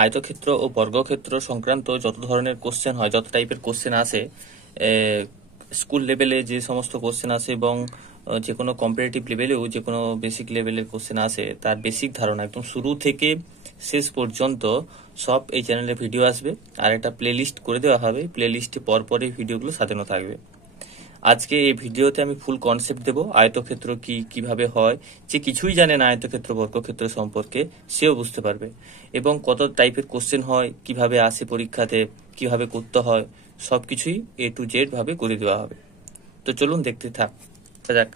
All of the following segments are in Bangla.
আয়তক্ষেত্র ও বর্গক্ষেত্র সংক্রান্ত যত ধরনের কোশ্চেন হয়, যত টাইপের কোশ্চেন আসে, স্কুল লেভেলে যে সমস্ত কোশ্চেন আসে এবং যে কোনো কম্পারেটিভ লেভেলেও যে কোনো বেসিক লেভেলের কোশ্চেন আসে, তার বেসিক ধারণা একদম শুরু থেকে শেষ পর্যন্ত সব এই চ্যানেলে ভিডিও আসবে। আর একটা প্লে লিস্ট করে দেওয়া হবে, প্লে লিস্টে পরপরই ভিডিওগুলো সাজানো থাকবে। আজকে এই ভিডিওতে আমি ফুল কনসেপ্ট দেব, আয়তক্ষেত্র কি, কিভাবে হয়। যে কিছুই জানে না আয়তক্ষেত্র বর্গক্ষেত্র সম্পর্কে, সেও বুঝতে পারবে। এবং কত টাইপের কোশ্চেন হয়, কিভাবে আসে পরীক্ষাতে, কিভাবে করতে হয়, সবকিছুই A to Z ভাবে করে দেওয়া হবে। তো চলুন দেখতে যাক।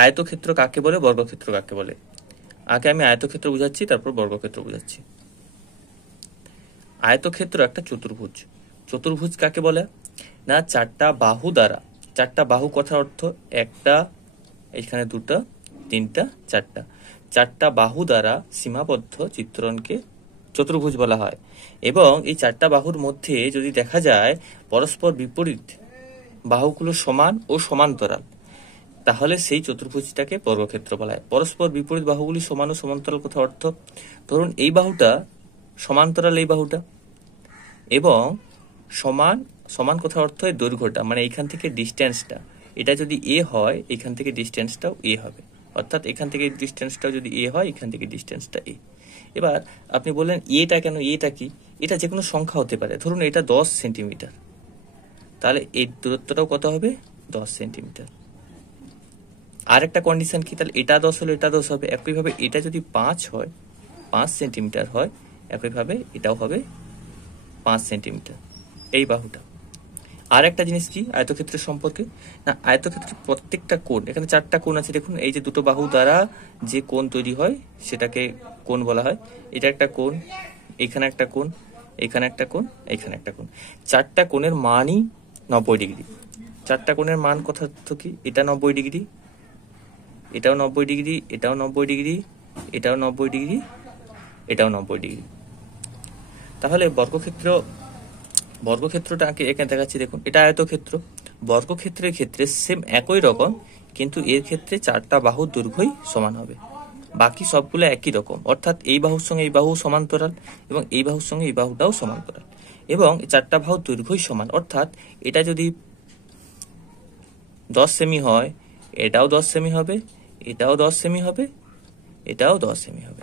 আয়তক্ষেত্র কাকে বলে, বর্গক্ষেত্র কাকে বলে। আগে আমি আয়তক্ষেত্র বুঝাচ্ছি, তারপর বর্গক্ষেত্র বুঝাচ্ছি। আয়তক্ষেত্র একটা চতুর্ভুজ। চতুর্ভুজ কাকে বলে না, চারটা বাহু দ্বারা, চারটা বাহু কথার অর্থ একটা, এখানে দুটা, তিনটা, চারটা, চারটা বাহু দ্বারা সীমাবদ্ধ চিত্রণকে চতুর্ভুজ বলা হয়। এবং এই চারটা বাহুর মধ্যে যদি দেখা যায় পরস্পর বিপরীত বাহুগুলো সমান ও সমান্তরাল, তাহলে সেই চতুর্ভুজটাকে বর্গক্ষেত্র বলা হয়। পরস্পর বিপরীত বাহুগুলি সমান ও সমান্তরাল কথা অর্থ, ধরুন এই বাহুটা সমান্তরাল এই বাহুটা, এবং সমান সমান কথা অর্থ হয় দৈর্ঘ্যটা, মানে এইখান থেকে ডিস্টেন্সটা, এটা যদি এ হয় এখান থেকে ডিস্টেন্সটাও এ হবে, অর্থাৎ এখান থেকে ডিস্টেন্সটাও যদি এ হয় এখান থেকে ডিস্টেন্সটা এ। এবার আপনি বললেন এটা কেন, এটা কি, এটা যে কোনো সংখ্যা হতে পারে। ধরুন এটা 10 সেন্টিমিটার, তাহলে এই দূরত্বটাও কত হবে, 10 সেন্টিমিটার। আর একটা কন্ডিশন কি, তাহলে এটা 10 হলে এটা 10 হবে। একইভাবে এটা যদি 5 হয়, 5 সেন্টিমিটার হয়, একইভাবে এটাও হবে 5 সেন্টিমিটার, এই বাহুটা। আর একটা জিনিস কি আয়তক্ষেত্রের সম্পর্কে, না আয়তক্ষেত্রের প্রত্যেকটা কোণ, এখানে চারটা কোণ আছে দেখুন, এই যে দুটো বাহু দ্বারা যে কোণ তৈরি হয় সেটাকে কোণ বলা হয়। এটা একটা কোণ, এখানে একটা কোণ, এখানে একটা কোণ, এখানে একটা কোণ, চারটা কোণের মানই 90 ডিগ্রি। চারটা কোণের মান কথা তো কি, এটা 90 ডিগ্রি, এটাও 90 ডিগ্রি, এটাও 90 ডিগ্রি, এটাও 90 ডিগ্রি, এটাও 90 ডিগ্রি। তাহলে বর্গক্ষেত্রটাকে এখানে দেখাচ্ছি দেখুন, এটা আয়তক্ষেত্র। বর্গক্ষেত্রের ক্ষেত্রে সেম একই রকম, কিন্তু এর ক্ষেত্রে চারটা বাহুর দৈর্ঘ্যই সমান হবে, বাকি সবগুলো একই রকম। অর্থাৎ এই বাহুর সঙ্গে এই বাহু সমান্তরাল, এবং এই বাহুর সঙ্গে এই বাহুটাও সমান্তরাল, এবং চারটা বাহুর দৈর্ঘ্যই সমান। অর্থাৎ এটা যদি 10 সেমি হয়, এটাও 10 সেমি হবে, এটাও 10 সেমি হবে, এটাও 10 সেমি হবে।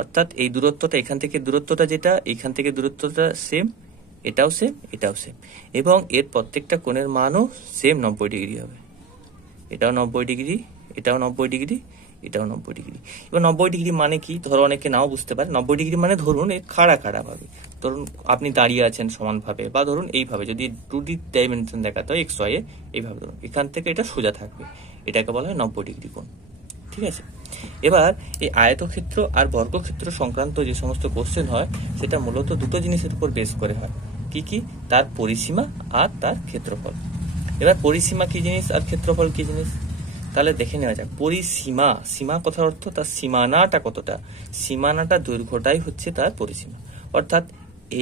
অর্থাৎ এই দূরত্বটা, এখান থেকে দূরত্বটা যেটা, এখান থেকে দূরত্বটা সেম, এটাও সেম, এটাও সেম, এবং এর প্রত্যেকটা কোণের মানও সেম 90 ডিগ্রি হবে। এটাও 90 ডিগ্রি, এটাও 90 ডিগ্রি, এটাও 90 ডিগ্রি। এবার 90 ডিগ্রি মানে কি, ধরো অনেকে নাও বুঝতে পারে। 90 ডিগ্রি মানে ধরুন এই খাড়া খাড়া ভাবে, ধরুন আপনি দাঁড়িয়ে আছেন সমানভাবে, বা ধরুন এইভাবে যদি 2D ডাইমেনশন দেখাতে হয় এক্স ওয়াই এ, এইভাবে ধরুন এখান থেকে এটা সোজা থাকবে, এটাকে বলা হয় 90 ডিগ্রি কোণ। ঠিক আছে। এবার এই আয়তক্ষেত্র আর বর্গক্ষেত্র সংক্রান্ত যে সমস্ত কোশ্চেন হয়, সেটা মূলত দুটো জিনিসের উপর বেস করে হয়। কি কি, তার পরিসীমা আর তার ক্ষেত্রফল। এবার পরিসীমা কি জিনিস আর ক্ষেত্রফল কি জিনিস, তাহলে দেখে নেওয়া যাক। পরিসীমা, সীমা কথার অর্থ তার সীমানাটা কতটা, সীমানাটা দৈর্ঘ্যটাই হচ্ছে তার পরিসীমা। অর্থাৎ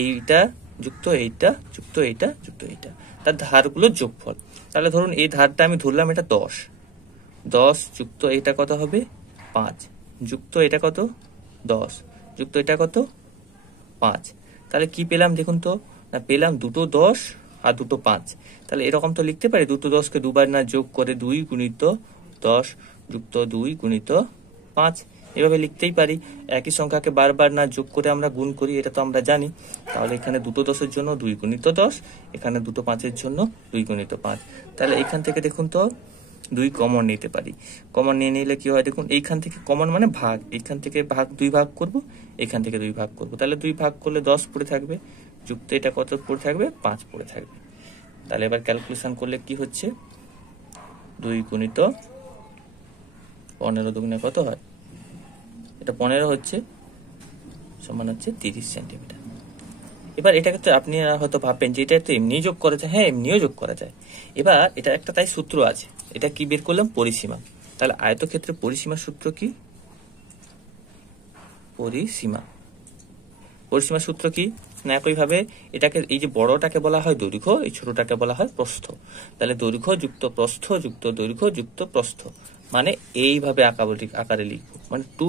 এইটা যুক্ত এইটা যুক্ত এইটা যুক্ত এইটা, তার ধারগুলোর যোগফল। তাহলে ধরুন এই ধারটা আমি ধরলাম এটা 10, 10 যুক্ত এটা কত হবে 5, যুক্ত এটা কত 10, যুক্ত এটা কত 5। তাহলে কি পেলাম দেখুন তো, না পেলাম দুটো 10 আর দুটো 5। তাহলে এরকম তো লিখতে পারি, দুটো 10কে দুবার না যোগ করে 2 গুণিত 10 যুক্ত 2 গুণিত 5, এভাবে লিখতেই পারি। একই সংখ্যাকে বারবার না যোগ করে আমরা গুণ করি, এটা তো আমরা জানি। তাহলে এখানে দুটো 10-এর জন্য 2 গুণিত 10, এখানে দুটো 5-এর জন্য 2 গুণিত 5। তাহলে এখান থেকে দেখুন তো 2 কমন নিতে পারি। কমন নিয়ে নিলে কি হয় দেখুন, এইখান থেকে কমন মানে ভাগ, এইখান থেকে ভাগ 2 ভাগ করব, এখান থেকে 2 ভাগ করব। তাহলে 2 ভাগ করলে 10 পড়ে থাকবে, যুক্ত এটা কত পড়ে থাকবে 5 পড়ে থাকবে। তাহলে এবার ক্যালকুলেশন করলে কি হচ্ছে, 2 গুণিত 15 দুগুণে কত হয়, এটা 15 হচ্ছে, সমান হচ্ছে 30 সেন্টিমিটার। এবার এটাকে তো আপনি হয়তো ভাববেন যে এটা তো এমনি যোগ করা যায়, হ্যাঁ এমনিও যোগ করা যায়। এবার এটা একটা তাই সূত্র আছে, এটা কি বের করলাম, পরিসীমা। তাহলে আয়তক্ষেত্রের পরিসীমার সূত্র কি, পরিসীমার সূত্র কি না, একইভাবে এটাকে, এই যে বড়টাকে বলা হয় দৈর্ঘ্য, এই ছোটটাকে বলা হয় প্রস্থ। তাহলে দৈর্ঘ্য যুক্ত প্রস্থ যুক্ত দৈর্ঘ্য যুক্ত প্রস্থ, মানে এইভাবে আকারে লিখবো, মানে 2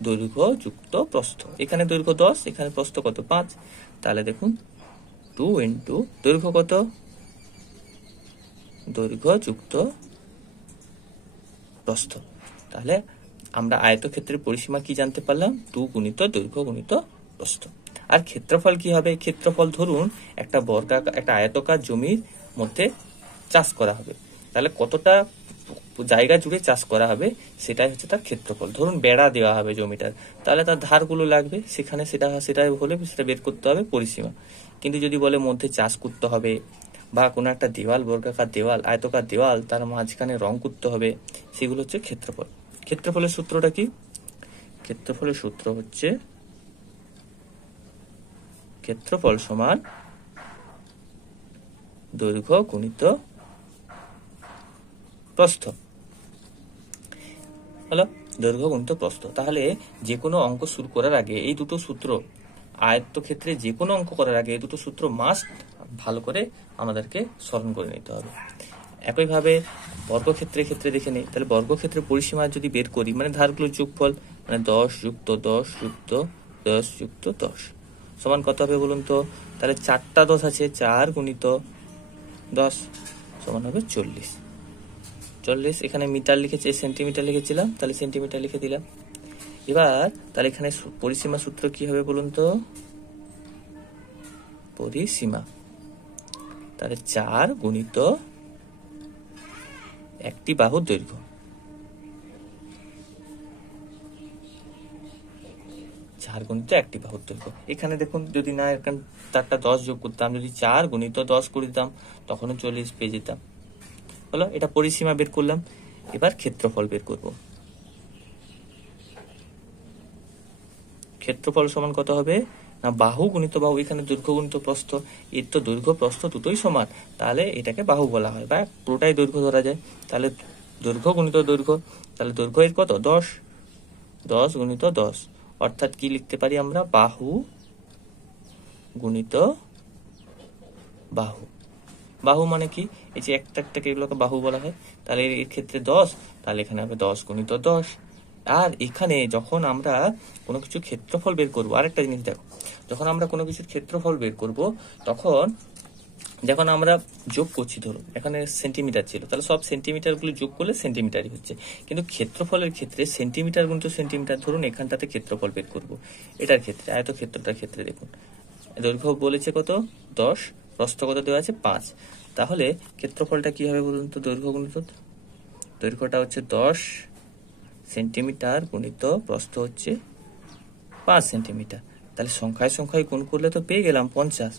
× দৈর্ঘ্য যুক্ত প্রস্থ। এখানে দৈর্ঘ্য 10, এখানে প্রস্থ কত 5, তাহলে দেখুন 2 ইন্টু দৈর্ঘ্য কত, দৈর্ঘ্য যুক্ত প্রস্থ। তাহলে আমরা আয়তক্ষেত্রের পরিসীমা কি জানতে পারলাম, 2 গুণিত দৈর্ঘ্য গুণিত প্রস্থ। আর ক্ষেত্রফল কি হবে, ক্ষেত্রফল ধরুন একটা একটা আয়তকার জমির মধ্যে চাষ করা হবে, তাহলে কতটা জায়গা জুড়ে চাষ করা হবে সেটাই হচ্ছে তার ক্ষেত্রফল। ধরুন বেড়া দেওয়া হবে জমিটার, তাহলে তার ধারগুলো লাগবে, সেখানে সেটা হলে সেটা বের করতে হবে পরিসীমা। কিন্তু যদি বলে মধ্যে চাষ করতে হবে বা কোনো একটা দেওয়াল, বর্গাকার দেওয়াল, আয়তকার দেওয়াল, তার মাঝখানে রং করতে হবে, সেগুলো হচ্ছে ক্ষেত্রফল। ক্ষেত্রফলের সূত্রটা কি, ক্ষেত্রফলের সূত্র হচ্ছে ক্ষেত্রফল সমান দৈর্ঘ্য গুণিত প্রস্থ। হলো দৈর্ঘ্য গুণিত প্রস্থ। তাহলে যে কোনো অঙ্ক শুরু করার আগে এই দুটো সূত্র, আয়তক্ষেত্রে যে কোনো অঙ্ক করার আগে এই দুটো সূত্র মাস্ট ভালো করে আমাদেরকে স্মরণ করে নিতে হবে। একইভাবে বর্গক্ষেত্রের ক্ষেত্রে দেখে নেই, তাহলে বর্গক্ষেত্রের পরিসীমা যদি বের করি, মানে ধারগুলোর যোগফল, মানে 10 যুক্ত 10 যুক্ত 10 যুক্ত 10 সমান কত হবে বলুন তো, তাহলে 4টা 10 আছে, 4 গুণিত 10 সমান হবে 40। 40 এখানে মিটার লিখেছে, সেন্টিমিটার লিখেছিলাম, তাহলে সেন্টিমিটার লিখে দিলাম। এবার তাহলে এখানে পরিসীমা সূত্র কি হবে বলুন তো, পরিসীমা তাহলে 4 গুণিত একটি বাহুর দৈর্ঘ্য, 4 গুণিত একটি বাহুর দৈর্ঘ্য। এখানে দেখুন যদি না এখানে 4টা 10 যোগ করতাম, যদি 4 গুণিত 10 করে দিতাম তখনও 40 পেয়ে যেতাম। হলো, এটা পরিসীমা বের করলাম। এবার ক্ষেত্রফল বের করব। ক্ষেত্রফল সমান কত হবে না, বাহু গুণিত বাহু, এখানে দৈর্ঘ্য গুণিত প্রস্থ, এর তো দৈর্ঘ্য প্রস্থ দুটোই সমান, তাহলে এটাকে বাহু বলা হয় বা পুরোটাই দৈর্ঘ্য ধরা যায়। তাহলে দৈর্ঘ্য গুণিত দৈর্ঘ্য, তাহলে দৈর্ঘ্য এর কত 10, 10 গুণিত 10, অর্থাৎ কি লিখতে পারি আমরা, বাহু গুণিত বাহু। বাহু মানে কি, এই যে একটা একটাকে এগুলোকে বাহু বলা হয়, তাহলে এর ক্ষেত্রে 10, তাহলে এখানে হবে 10 গুণিত 10। আর এখানে যখন আমরা কোনো কিছু ক্ষেত্রফল বের করবো, আরেকটা জিনিস দেখো, যখন আমরা কোনো কিছুর ক্ষেত্রফল বের করব, তখন যখন আমরা যোগ করছি, ধরুন এখানে সেন্টিমিটার ছিল, তাহলে সব সেন্টিমিটার গুলো যোগ করলে সেন্টিমিটারই হচ্ছে। কিন্তু ক্ষেত্রফলের ক্ষেত্রে সেন্টিমিটার গুণিত সেন্টিমিটার, ধরুন এখানটাতে ক্ষেত্রফল বের করব, এটার ক্ষেত্রে আয়তক্ষেত্রটার ক্ষেত্রে দেখুন দৈর্ঘ্য বলেছে কত 10, প্রস্থ কত দেওয়া আছে 5, তাহলে ক্ষেত্রফলটা কি হবে বলুন তো, দৈর্ঘ্য গুণিত দৈর্ঘ্যটা হচ্ছে 10 সেন্টিমিটার গুণিত প্রস্থ হচ্ছে 5 সেন্টিমিটার। তাহলে সংখ্যায় সংখ্যায় গুণ করলে তো পেয়ে গেলাম 50।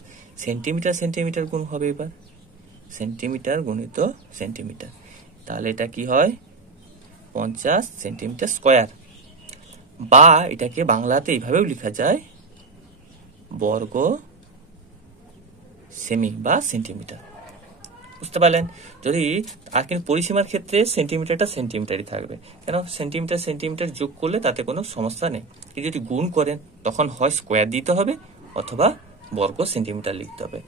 সেন্টিমিটার সেন্টিমিটার গুণ হবে, এবার সেন্টিমিটার গুণিত সেন্টিমিটার, তাহলে এটা কি হয় 50 সেন্টিমিটার স্কোয়ার, বা এটাকে বাংলাতে এইভাবেও লেখা যায় বর্গ সেমি বা সেন্টিমিটার। বুঝতে পারলেন? যদি আর কিন্তু পরিসীমার ক্ষেত্রে সেন্টিমিটারটা সেন্টিমিটারই থাকবে, কেন সেন্টিমিটার সেন্টিমিটার যোগ করলে তাতে কোনো সমস্যা নেই। কিন্তু যদি গুণ করেন তখন হয় স্কোয়ার দিতে হবে অথবা বর্গ সেন্টিমিটার লিখতে হবে।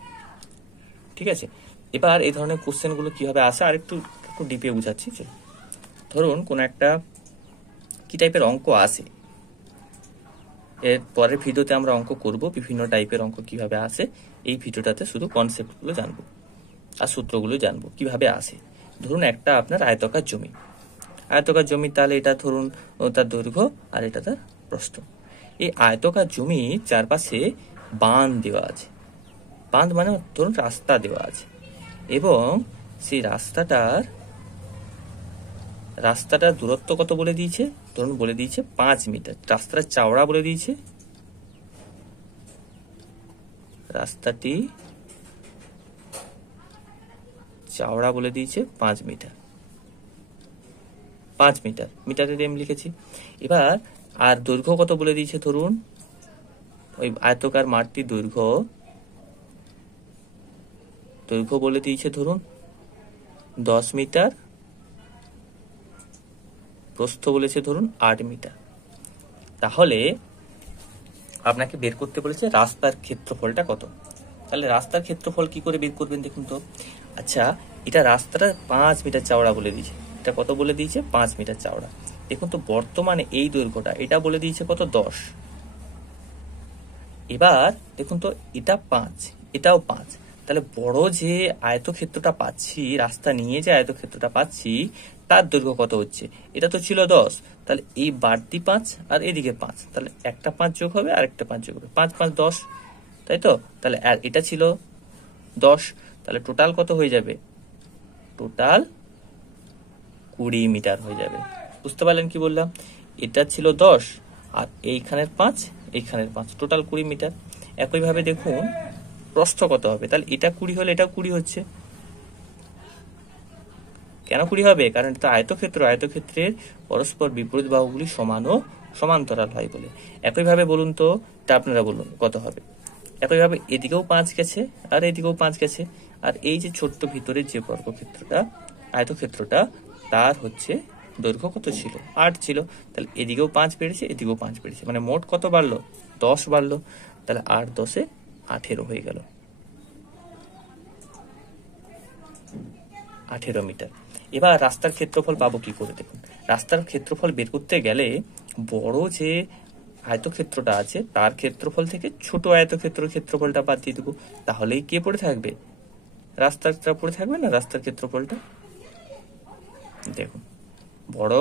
ঠিক আছে, এবার এই ধরনের কোশ্চেনগুলো কিভাবে আসে আর একটু ডিপে বুঝাচ্ছি। ধরুন কোন একটা কি টাইপের অঙ্ক আসে, এর পরের ভিডিওতে আমরা অঙ্ক করব, বিভিন্ন টাইপের অঙ্ক কিভাবে আসে এই ভিডিওটাতে শুধু কনসেপ্টগুলো জানবো আর সূত্রগুলো জানবো কিভাবে আসে। ধরুন একটা আপনার আয়তকার জমি, আয়তকার জমি, তাহলে এটা ধরুন তার দৈর্ঘ্য আর এটা তার প্রস্থ। এই আয়তকার জমি চারপাশে বাঁধ দেওয়া আছে, বাঁধ মানে ধরুন রাস্তা দেওয়া আছে, এবং সেই রাস্তাটার দূরত্ব কত বলে দিয়েছে, ধরুন বলে দিয়েছে 5 মিটার। রাস্তাটা চওড়া বলে দিয়েছে, রাস্তাটি চওড়া বলে দিয়েছে 5 মিটার, 5 মিটার, মিটারের এম লিখেছি। এবার আর দৈর্ঘ্য কত বলে দিয়েছে, ধরুন ওই আয়তকার মাঠটির দৈর্ঘ্য বলে দিয়েছে ধরুন 10 মিটার, প্রস্থ বলেছে ধরুন 8 মিটার। তাহলে আপনাকে বের করতে বলেছে রাস্তার ক্ষেত্রফলটা কত। তাহলে রাস্তার ক্ষেত্রফল কি করে বের করবেন দেখুন তো। আচ্ছা, এটা রাস্তাটা 5 মিটার চওড়া বলে দিয়েছে, এটা কত বলে দিয়েছে 5 মিটার চওড়া। দেখুন তো বর্তমানে এই দৈর্ঘ্যটা এটা বলে দিয়েছে কত 10। এবার দেখুন তো এটা 5, এটাও 5, তাহলে বড় যে আয়তক্ষেত্রটা পাচ্ছি, রাস্তা নিয়ে যে আয়তক্ষেত্রটা পাচ্ছি তার দৈর্ঘ্য কত হচ্ছে, এটা তো ছিল 10, তাহলে এই বাড়তি 5 আর এদিকে 5, তাহলে একটা 5 যোগ হবে আর একটা 5 যোগ হবে, 5 5 10, তাই তো? তাহলে আর এটা ছিল 10, তাহলে টোটাল কত হয়ে যাবে, টোটাল 20 মিটার হয়ে যাবে। বুঝতে পারলেন কি বললাম? এটা ছিল 10 আর এইখানের 5, এইখানের 5, টোটাল 20 মিটার। একইভাবে দেখুন প্রস্থ কত হবে, তাহলে এটা 20 হলে এটাও 20 হচ্ছে। কেন 20 হবে? কারণ এটা আয়তক্ষেত্র, আয়তক্ষেত্রের পরস্পর বিপরীত বাহুগুলি সমান ও সমান্তরাল হয় বলে। একইভাবে বলুন তো, এটা আপনারা বলুন কত হবে। একইভাবে এদিকেও 5 গেছে আর এদিকেও 5 গেছে, আর এই যে ছোট্ট ভিতরের যে বর্গক্ষেত্রটা, আয়তক্ষেত্রটা, তার হচ্ছে দৈর্ঘ্য কত ছিল, 8 ছিল। তাহলে এদিকেও 5 বেড়েছে, এদিকেও 5 বেড়েছে, মানে মোট কত বাড়লো, 10 বাড়লো। তাহলে 8 10 এ 18 হয়ে গেল, 18 মিটার। এবার রাস্তার ক্ষেত্রফল পাবো কি করে? দেখুন, রাস্তার ক্ষেত্রফল বের করতে গেলে বড় যে আয়তক্ষেত্রটা আছে তার ক্ষেত্রফল থেকে ছোট আয়তক্ষেত্রের ক্ষেত্রফলটা বাদ দিয়ে দেবো, তাহলেই কে পড়ে থাকবে, রাস্তাটা পড়ে থাকবে না, রাস্তার ক্ষেত্রফলটা। দেখুন, বড়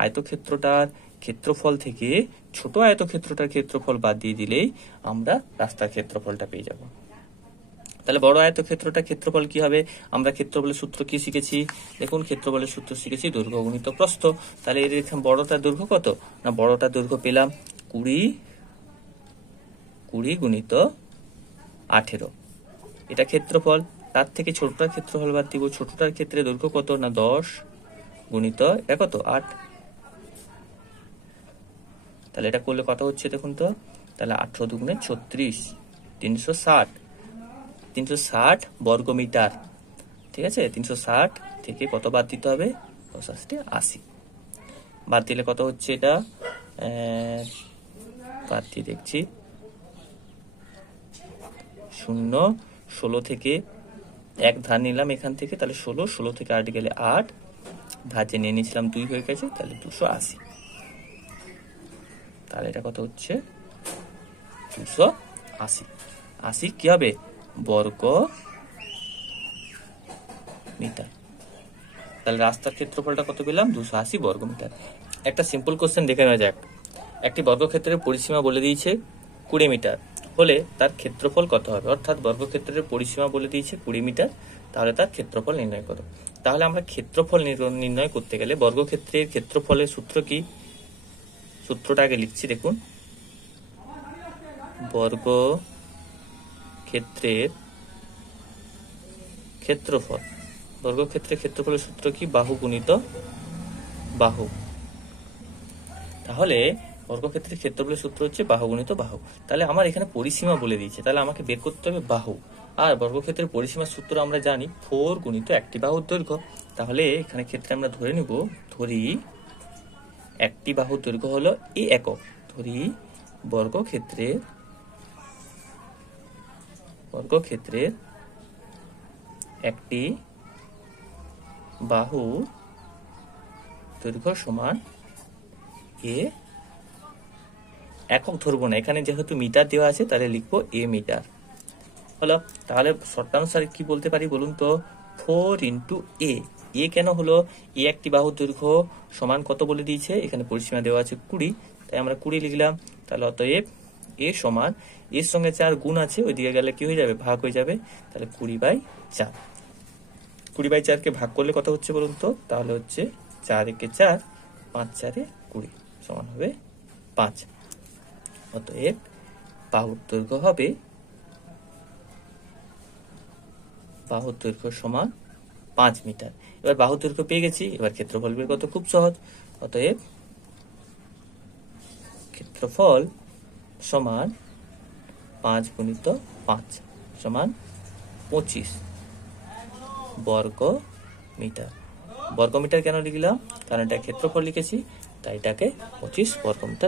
আয়তক্ষেত্রটার ক্ষেত্রফল থেকে ছোট আয়তক্ষেত্রটার ক্ষেত্রফল বাদ দিয়ে দিলেই আমরা রাস্তার ক্ষেত্রফলটা পেয়ে যাব। তাহলে বড় আয়তক্ষেত্রটা ক্ষেত্রফল কি হবে? আমরা ক্ষেত্রফলের সূত্র কি শিখেছি? দেখুন, ক্ষেত্রফলের সূত্র শিখেছি দৈর্ঘ্য গুণিত প্রস্থ। তাহলে এর এখানে বড়টার দৈর্ঘ্য কত, না বড়টার দৈর্ঘ্য পেলাম 20 গুণিত 18, এটা ক্ষেত্রফল। তার থেকে ছোটটার ক্ষেত্রফল বাদ দিব, ছোটটার ক্ষেত্রে দৈর্ঘ্য কত, না 10 গুণিত এটা কত 8। তাহলে এটা করলে কত হচ্ছে দেখুন তো, তাহলে 18 দুগুণে 36, 360 বর্গ মিটার। ঠিক আছে, 360 থেকে কত বাদ দিতে হবে, 80 বাদ দিলে কত হচ্ছে, এটা বাদ দিয়ে দেখছি, 0 16 থেকে 1 ধার নিলাম এখান থেকে, তাহলে 16 থেকে 8 গেলে 8, ধার যে নিয়ে নিয়েছিলাম 2 হয়ে গেছে, তাহলে 280। তাহলে এটা কত হচ্ছে, 280 কি হবে, বর্গ মিটার। তাহলে রাস্তার ক্ষেত্রফলটা কত পেলাম, 280 বর্গ মিটার। একটা সিম্পল কোশ্চেন দেখে নেওয়া যাক। একটি বর্গক্ষেত্রের পরিসীমা বলে দিয়েছে 20 মিটার হলে তার ক্ষেত্রফল কত হবে, অর্থাৎ বর্গক্ষেত্রের পরিসীমা বলে দিয়েছে 20 মিটার, তাহলে তার ক্ষেত্রফল নির্ণয় করো। তাহলে আমরা ক্ষেত্রফল নির্ণয় করতে গেলে বর্গক্ষেত্রের ক্ষেত্রফলের সূত্র কি, সূত্রটা আগে লিখছি। দেখুন, বর্গক্ষেত্রের ক্ষেত্রফল, বর্গক্ষেত্রের ক্ষেত্রফলের সূত্র কি, বাহু গুণিত বাহু। তাহলে বর্গক্ষেত্রের ক্ষেত্রফলের সূত্র হচ্ছে বাহু গুণিত বাহু। তাহলে আমার এখানে পরিসীমা বলে দিয়েছে, তাহলে আমাকে বের করতে হবে বাহু। আর বর্গক্ষেত্রের পরিসীমার সূত্র আমরা জানি 4 গুণিত একটি বাহুর দৈর্ঘ্য। তাহলে এখানে ক্ষেত্রে আমরা ধরে নিব, ধরি একটি বাহুর দৈর্ঘ্য হলো এ একক, ধরি বর্গক্ষেত্রের একটি বাহু দৈর্ঘ্য সমান এ একক, ধরবো না, এখানে যেহেতু মিটার দেওয়া আছে তাহলে লিখবো এ মিটার। হলো, তাহলে শর্তানুসারে কি বলতে পারি বলুন তো, 4 ইন্টু এ। এ কেন হলো, এ একটি বাহুর দৈর্ঘ্য সমান কত বলে দিয়েছে, এখানে পরিসীমা দেওয়া আছে 20, তাই আমরা 20 লিখলাম। তাহলে অতএব এ সমান, এর সঙ্গে 4 গুণ আছে, ওইদিকে গেলে কি হয়ে যাবে, ভাগ হয়ে যাবে, তাহলে 20/4। 20/4 ভাগ করলে কত হচ্ছে বলুন তো, তাহলে হচ্ছে 4 একে 4, 5 4 20 সমান হবে 5। অতএব বাহুর দৈর্ঘ্য হবে, বাহুর দৈর্ঘ্য সমান 5 মিটার। এবার বাহুর দৈর্ঘ্য পেয়ে গেছি, এবার ক্ষেত্রফল বের করতে খুব সহজ। অতএব ক্ষেত্রফল সমান 5 গুণিত 5 সমান 25 বর্গ মিটার। বর্গ মিটার কেন লিখলাম, কারণ এটা ক্ষেত্রফল লিখেছি, তাই এটাকে 25 বর্গ মিটার।